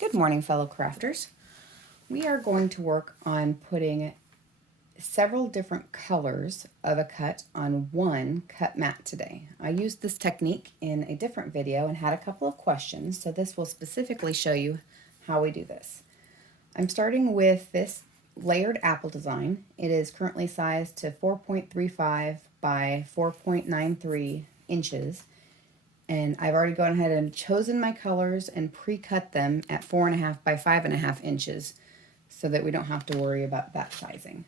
Good morning, fellow crafters. We are going to work on putting several different colors of a cut on one cut mat today. I used this technique in a different video and had a couple of questions, so this will specifically show you how we do this. I'm starting with this layered apple design. It is currently sized to 4.35 by 4.93 inches. And I've already gone ahead and chosen my colors and pre-cut them at 4.5 by 5.5 inches so that we don't have to worry about that sizing.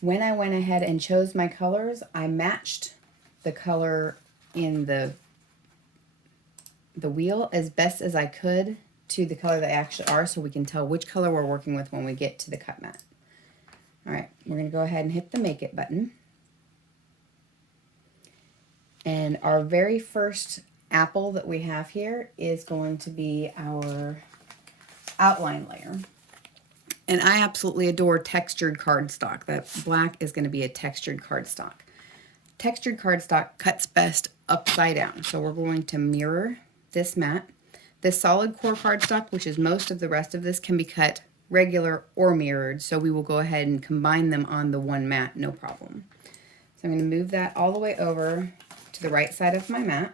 When I went ahead and chose my colors, I matched the color in the wheel as best as I could to the color they actually are, so we can tell which color we're working with when we get to the cut mat. All right, we're going to go ahead and hit the Make It button. And our very first apple that we have here is going to be our outline layer. And I absolutely adore textured cardstock. That black is going to be a textured cardstock. Textured cardstock cuts best upside down. So we're going to mirror this mat. This solid core cardstock, which is most of the rest of this, can be cut regular or mirrored. So we will go ahead and combine them on the one mat, no problem. So I'm going to move that all the way over to the right side of my mat.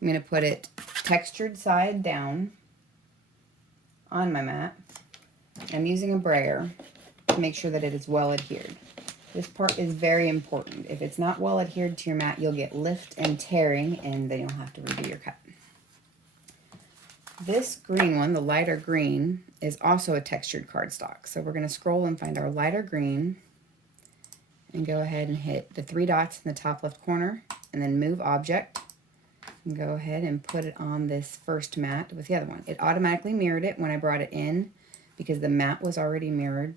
I'm going to put it textured side down on my mat. I'm using a brayer to make sure that it is well adhered. This part is very important. If it's not well adhered to your mat, you'll get lift and tearing, and then you'll have to redo your cut. This green one, the lighter green, is also a textured cardstock. So we're going to scroll and find our lighter green and go ahead and hit the three dots in the top left corner and then move object and go ahead and put it on this first mat with the other one. It automatically mirrored it when I brought it in because the mat was already mirrored.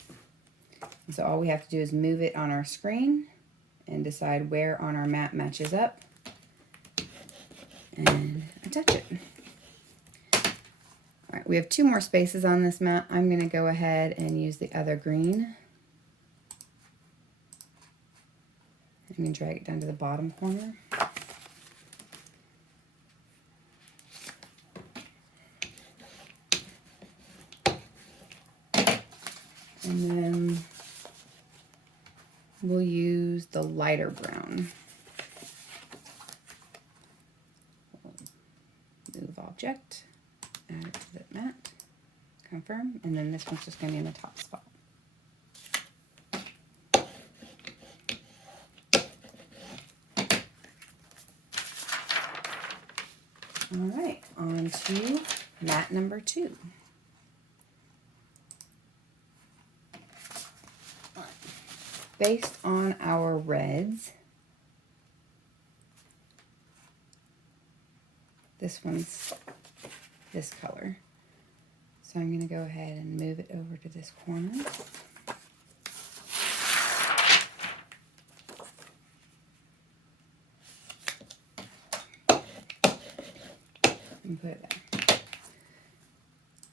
And so all we have to do is move it on our screen and decide where on our mat matches up and attach it. All right, we have two more spaces on this mat. I'm going to go ahead and use the other green. I'm going to drag it down to the bottom corner. And then we'll use the lighter brown. Move object, add it to the mat, confirm, and then this one's just going to be in the top spot. All right, on to mat number 2. Based on our reds, this one's this color. So I'm going to go ahead and move it over to this corner. And put it there.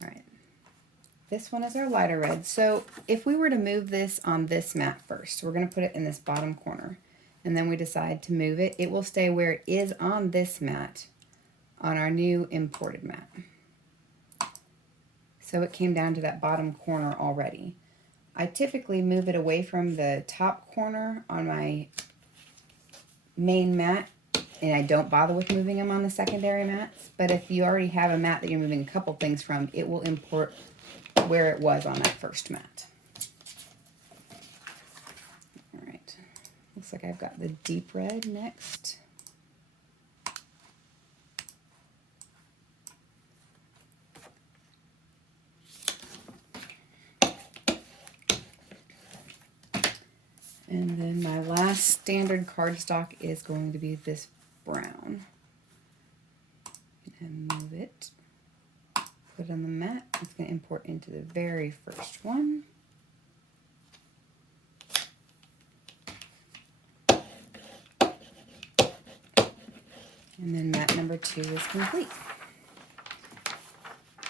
All right. This one is our lighter red. So if we were to move this on this mat first, we're going to put it in this bottom corner, and then we decide to move it, it will stay where it is on this mat on our new imported mat. So it came down to that bottom corner already. I typically move it away from the top corner on my main mat, and I don't bother with moving them on the secondary mats. But if you already have a mat that you're moving a couple things from, it will import where it was on that first mat. All right, looks like I've got the deep red next. And then my last standard cardstock is going to be this brown. And move it, put it on the mat. It's going to import into the very first one. And then mat number 2 is complete.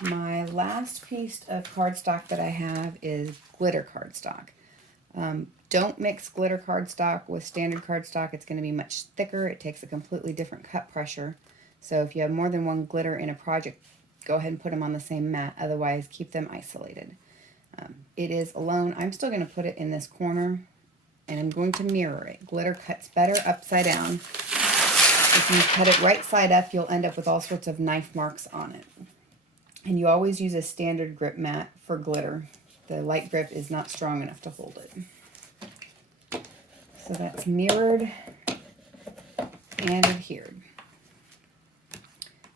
My last piece of cardstock that I have is glitter cardstock. Don't mix glitter cardstock with standard cardstock. It's going to be much thicker. It takes a completely different cut pressure. So if you have more than one glitter in a project, go ahead and put them on the same mat. Otherwise, keep them isolated. It is alone. I'm still going to put it in this corner, and I'm going to mirror it. Glitter cuts better upside down. If you cut it right side up, you'll end up with all sorts of knife marks on it. And you always use a standard grip mat for glitter. The light grip is not strong enough to hold it. So that's mirrored and adhered.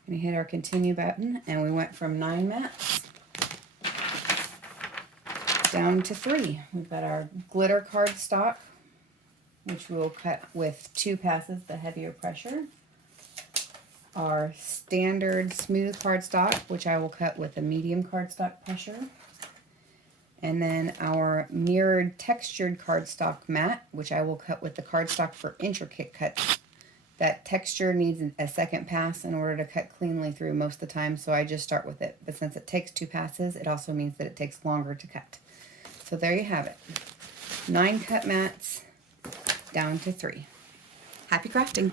We hit our continue button, and we went from 9 mats down to 3. We've got our glitter cardstock, which we will cut with 2 passes, the heavier pressure. Our standard smooth cardstock, which I will cut with a medium cardstock pressure. And then our mirrored textured cardstock mat, which I will cut with the cardstock for intricate cuts. That texture needs a second pass in order to cut cleanly through most of the time, so I just start with it. But since it takes 2 passes, it also means that it takes longer to cut. So there you have it. 9 cut mats down to 3. Happy crafting!